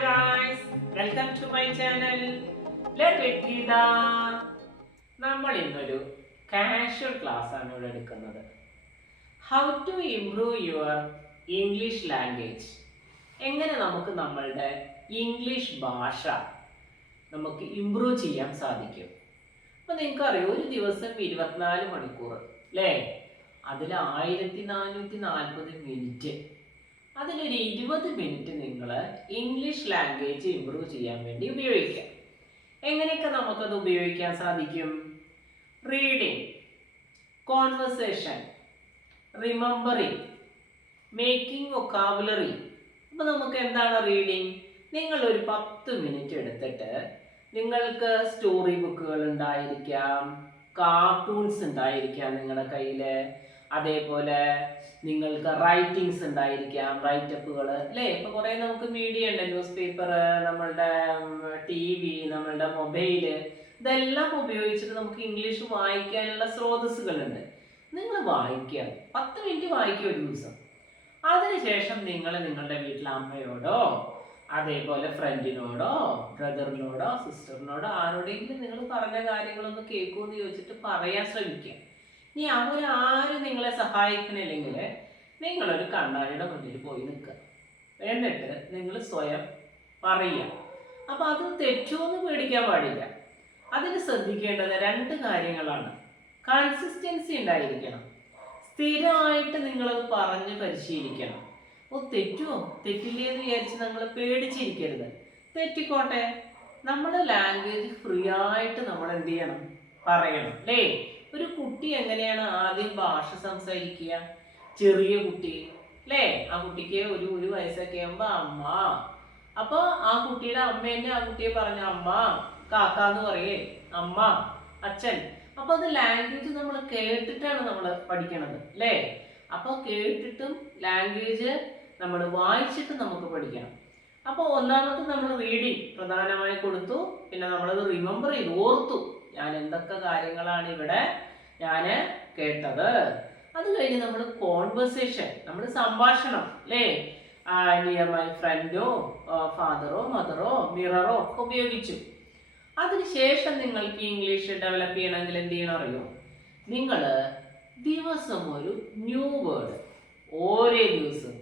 guys, welcome to my channel. Let with Geetha. നമ്മൾ ഇന്നൊരു casual class ആണ് ഇവിടെ എടുക്കുന്നത്. How to improve your English language. എങ്ങനെ നമുക്ക് നമ്മളുടെ ഇംഗ്ലീഷ് ഭാഷ നമുക്ക് ഇംപ്രൂവ് ചെയ്യാൻ സാധിക്കും. അപ്പോൾ നിങ്ങൾക്കറിയാം, ഒരു ദിവസം 24 മണിക്കൂർ അല്ലേ, അതിൽ 1440 മിനിറ്റ്, അതിലൊരു 20 മിനിറ്റ് നിങ്ങൾ ഇംഗ്ലീഷ് ലാംഗ്വേജ് ഇംപ്രൂവ് ചെയ്യാൻ വേണ്ടി ഉപയോഗിക്കാം. എങ്ങനെയൊക്കെ നമുക്കത് ഉപയോഗിക്കാൻ സാധിക്കും? Reading, conversation, remembering, making vocabulary. അപ്പോൾ നമുക്ക് എന്താണ് റീഡിങ്? നിങ്ങളൊരു 10 മിനിറ്റ് എടുത്തിട്ട് നിങ്ങൾക്ക് സ്റ്റോറി ബുക്കുകൾ ഉണ്ടായിരിക്കാം, കാർട്ടൂൺസ് ഉണ്ടായിരിക്കാം നിങ്ങളുടെ കയ്യിൽ, അതേപോലെ നിങ്ങൾക്ക് റൈറ്റിങ്സ് ഉണ്ടായിരിക്കാം, റൈറ്റപ്പുകൾ അല്ലേ. ഇപ്പോൾ കുറേ നമുക്ക് മീഡിയ ഉണ്ട്, ന്യൂസ് പേപ്പർ, നമ്മളുടെ TV, നമ്മളുടെ മൊബൈല്, ഇതെല്ലാം ഉപയോഗിച്ചിട്ട് നമുക്ക് ഇംഗ്ലീഷ് വായിക്കാനുള്ള സ്രോതസ്സുകളുണ്ട്. നിങ്ങൾ വായിക്കുക, 10 മിനിറ്റ് വായിക്കുക ഒരു ദിവസം. അതിനുശേഷം നിങ്ങൾ നിങ്ങളുടെ വീട്ടിലെ അമ്മയോടോ അതേപോലെ ഫ്രണ്ടിനോടോ ബ്രദറിനോടോ സിസ്റ്ററിനോടോ ആരോടെങ്കിലും നിങ്ങൾ പറഞ്ഞ കാര്യങ്ങളൊന്ന് കേൾക്കുമെന്ന് ചോദിച്ചിട്ട് പറയാൻ ശ്രമിക്കുക. ഇനി അവരാരും നിങ്ങളെ സഹായിക്കണില്ലെങ്കിൽ നിങ്ങളൊരു കണ്ണാടിയുടെ മുന്നിൽ പോയി നിൽക്കുക, എന്നിട്ട് നിങ്ങൾ സ്വയം പറയുക. അപ്പോൾ അത് തെറ്റുമെന്ന് പേടിക്കാൻ പാടില്ല. അതിന് ശ്രദ്ധിക്കേണ്ടത് 2 കാര്യങ്ങളാണ്. കൺസിസ്റ്റൻസി ഉണ്ടായിരിക്കണം, സ്ഥിരമായിട്ട് നിങ്ങളത് പറഞ്ഞ് പരിശീലിക്കണം. തെറ്റുമോ തെറ്റില്ലേന്ന് വിചാരിച്ച് നമ്മൾ പേടിച്ചിരിക്കരുത്. തെറ്റിക്കോട്ടെ, നമ്മുടെ ലാംഗ്വേജ് ഫ്രീ ആയിട്ട് നമ്മൾ എന്ത് ചെയ്യണം? പറയണം അല്ലേ. ഒരു കുട്ടി എങ്ങനെയാണ് ആദ്യം ഭാഷ സംസാരിക്കുക? ചെറിയ കുട്ടി അല്ലേ, ആ കുട്ടിക്ക് ഒരു വയസ്സൊക്കെ ആകുമ്പോൾ അമ്മ, അപ്പോൾ ആ കുട്ടിയുടെ അമ്മ തന്നെ ആ കുട്ടിയെ പറഞ്ഞ അമ്മ, കാക്കാന്ന് പറയേ, അമ്മ, അച്ഛൻ. അപ്പോൾ അത് ലാംഗ്വേജ് നമ്മൾ കേട്ടിട്ടാണ് നമ്മൾ പഠിക്കണത് അല്ലേ. അപ്പോൾ കേട്ടിട്ടും ലാംഗ്വേജ് നമ്മൾ വായിച്ചിട്ട് നമുക്ക് പഠിക്കണം. അപ്പോൾ ഒന്നാമത്തെ നമ്മൾ റീഡിങ് പ്രധാനമായി കൊടുത്തു, പിന്നെ നമ്മളത് റിമെമ്പർ ചെയ്തു, ഓർത്തു ഞാൻ എന്തൊക്കെ കാര്യങ്ങളാണ് ഇവിടെ ഞാൻ കേട്ടത്. അത് കഴിഞ്ഞ് നമ്മൾ കോൺവെർസേഷൻ, നമ്മൾ സംഭാഷണം അല്ലേ, നിയർ മൈ ഫ്രണ്ടോ ഫാദറോ മദറോ മിററോ ഒക്കെ ഉപയോഗിച്ചു. അതിനുശേഷം നിങ്ങൾക്ക് ഇംഗ്ലീഷ് ഡെവലപ്പ് ചെയ്യണമെങ്കിൽ എന്ത് ചെയ്യണം അറിയോ? നിങ്ങൾ ദിവസം ഒരു ന്യൂ വേർഡ്, ഓരോ ദിവസം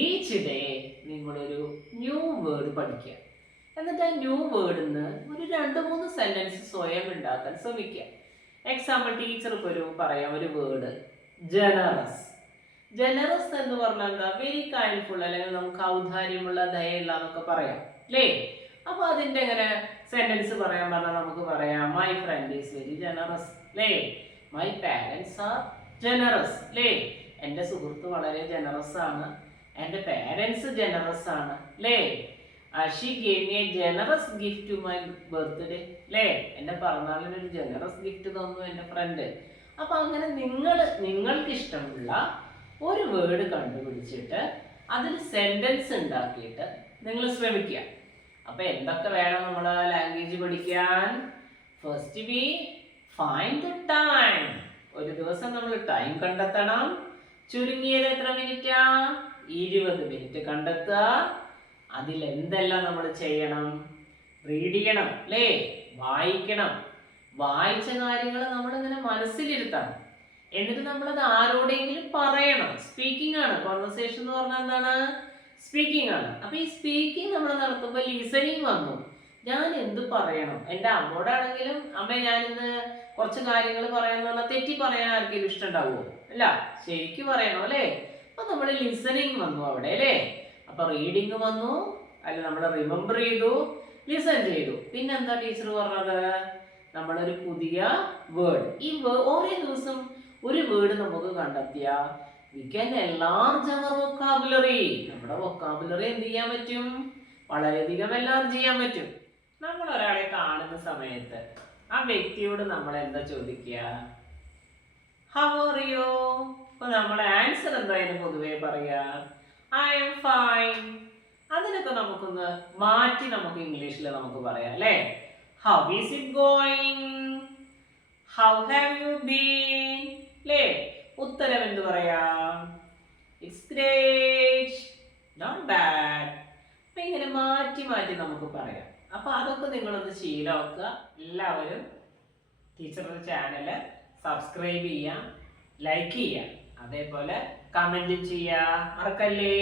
ഈച്ച് ഡേ നിങ്ങളൊരു ന്യൂ വേർഡ് പഠിക്കുക. എന്നിട്ട് ആ ന്യൂ വേർഡിൽ നിന്ന് ഒരു 2-3 സെന്റൻസ് സ്വയം ഉണ്ടാക്കാൻ ശ്രമിക്കുക. എക്സാമ്പിൾ, ടീച്ചർ ഇപ്പോൾ പറയാം ഒരു വേർഡ് ജനറസ്. ജനറസ് എന്ന് പറഞ്ഞാൽ എന്താ? വെരി കൈൻഡ്ഫുൾ, അല്ലെങ്കിൽ നമുക്ക് ഔദാര്യമുള്ള, ദയുള്ള എന്നൊക്കെ പറയാം അല്ലേ. അപ്പോൾ അതിൻ്റെ എങ്ങനെ സെന്റൻസ് പറയാൻ പറഞ്ഞാൽ നമുക്ക് പറയാം, my friend is very generous അല്ലേ, മൈ പാരൻസ് ആർ ജനറസ് അല്ലേ, എൻ്റെ സുഹൃത്ത് വളരെ ജനറസ് ആണ്, എൻ്റെ പാരൻസ് ജനറസ് ആണ് അല്ലേ, she gave me a generous gift to my birthday അല്ലേ, എൻ്റെ പിറന്നാളിന് ഒരു ജനറസ് ഗിഫ്റ്റ് തന്നു എൻ്റെ ഫ്രണ്ട്. അപ്പോൾ അങ്ങനെ നിങ്ങൾക്ക് ഇഷ്ടമുള്ള ഒരു വേർഡ് കണ്ടുപിടിച്ചിട്ട് അതിൽ സെന്റൻസ് ഉണ്ടാക്കിയിട്ട് നിങ്ങൾ ശ്രമിക്കുക. അപ്പോൾ എന്തൊക്കെ വേണം നമ്മുടെ ലാംഗ്വേജ് പഠിക്കാൻ? First we find the time. ഒരു ദിവസം നമ്മൾ ടൈം കണ്ടെത്തണം. ചുരുങ്ങിയത് എത്ര മിനിറ്റാ? 20 മിനിറ്റ് കണ്ടെത്തുക. അതിൽ എന്തെല്ലാം നമ്മൾ ചെയ്യണം? റീഡ് ചെയ്യണം അല്ലേ, വായിക്കണം. വായിച്ച കാര്യങ്ങൾ നമ്മളിങ്ങനെ മനസ്സിലിരുത്തണം. എന്നിട്ട് നമ്മളത് ആരോടെങ്കിലും പറയണം. സ്പീക്കിംഗ് ആണ്. കോൺവെർസേഷൻ എന്ന് പറഞ്ഞാൽ എന്താണ്? സ്പീക്കിംഗ് ആണ്. അപ്പോൾ ഈ സ്പീക്കിംഗ് നമ്മൾ നടത്തുമ്പോൾ ലിസണിങ് വന്നു. ഞാൻ എന്ത് പറയണം? എൻ്റെ അമ്മോടാണെങ്കിലും, അമ്മ ഞാനിന്ന് കുറച്ച് കാര്യങ്ങൾ പറയാന്ന് പറഞ്ഞാൽ തെറ്റി പറയാൻ ആർക്കെങ്കിലും ഇഷ്ടം ഉണ്ടാവുമോ? അല്ല, ശരിക്കും പറയണം അല്ലേ. അപ്പോൾ നമ്മൾ ലിസണിങ് വന്നു അവിടെ അല്ലേ. അപ്പോൾ റീഡിങ് വന്നു, അല്ല നമ്മൾ റിമെമ്പർ ചെയ്തു, ലിസൺ ചെയ്തു. പിന്നെന്താ ടീച്ചർ പറഞ്ഞത്? നമ്മളൊരു പുതിയ വേർഡ്, ഈ ഓരോ ദിവസം ഒരു വേർഡ് നമുക്ക് കണ്ടെത്തിയാൽ we can enlarge our vocabulary. നമ്മുടെ വൊക്കാബുലറി എന്ത് ചെയ്യാൻ പറ്റും? വളരെയധികം എൻലാർജ് ചെയ്യാൻ പറ്റും. നമ്മൾ ഒരാളെ കാണുന്ന സമയത്ത് ആ വ്യക്തിയോട് നമ്മൾ എന്താ ചോദിക്കുക? How are you? അപ്പോൾ നമ്മുടെ ആൻസർ എന്തായാലും പൊതുവേ പറയുക ഐ എം ഫൈൻ. അതിനൊക്കെ നമുക്കൊന്ന് മാറ്റി നമുക്ക് ഇംഗ്ലീഷിൽ നമുക്ക് പറയാം അല്ലേ. How is it going? How have you been അല്ലേ. ഉത്തരം എന്ത് പറയാം? It's great, not bad. അപ്പം ഇങ്ങനെ മാറ്റി മാറ്റി നമുക്ക് പറയാം. അപ്പോൾ അതൊക്കെ നിങ്ങളൊന്ന് ശീലമാക്കുക. എല്ലാവരും ടീച്ചറുടെ ചാനൽ സബ്സ്ക്രൈബ് ചെയ്യുക, ലൈക്ക് ചെയ്യുക, അതേപോലെ കമൻറ്റ് ചെയ്യുക, മറക്കല്ലേ.